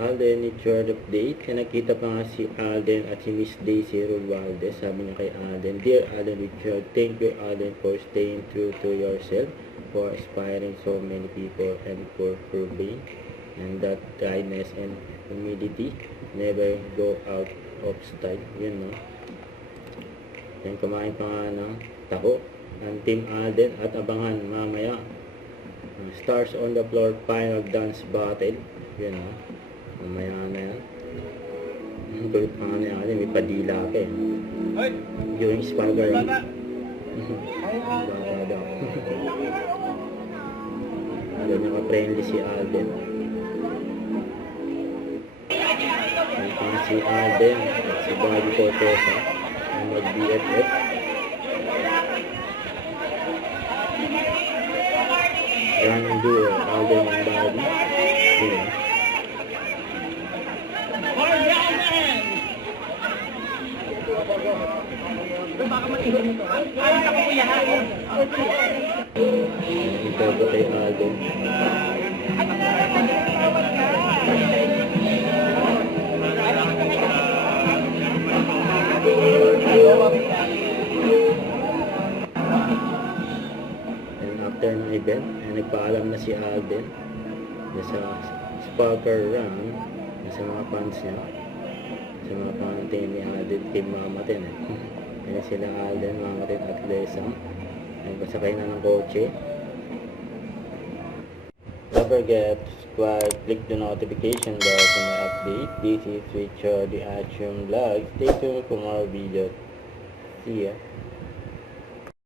Alden, it's your update. Nakita pa nga si Alden at si Miss Daisy Romualdez. Sabi niya kay Alden, Dear Alden Richard, thank you Alden for staying true to yourself, for inspiring so many people, and for proving and that kindness and humility never go out of style. Yun, no? Yan, kumain pa nga ng taho ng Team Alden at abangan mamaya Stars on the Floor final dance battle. Yun, no? Mamaya na yan. Ang kulit pa nga na yan, may padila ka eh. Yung spagger. Baka daw. Ganyan ka-friendly si Alden. Ang si Alden at si Bobby Cortesa ang mag-BFF. Running duo, Alden and Bobby. Yun. Ito ba kay Alden? And after ng event, nagpaalam na si Alden sa Sparker Run sa mga fans niya, sa mga panting ni Alden kay Mamatin eh. Kaya sila Alden, Mamatin at Lesa ay pasakay na ng kotse. Don't forget to subscribe, click the notification bell for my update. This is Richard the Action Vlog. Stay tuned for more videos. See ya.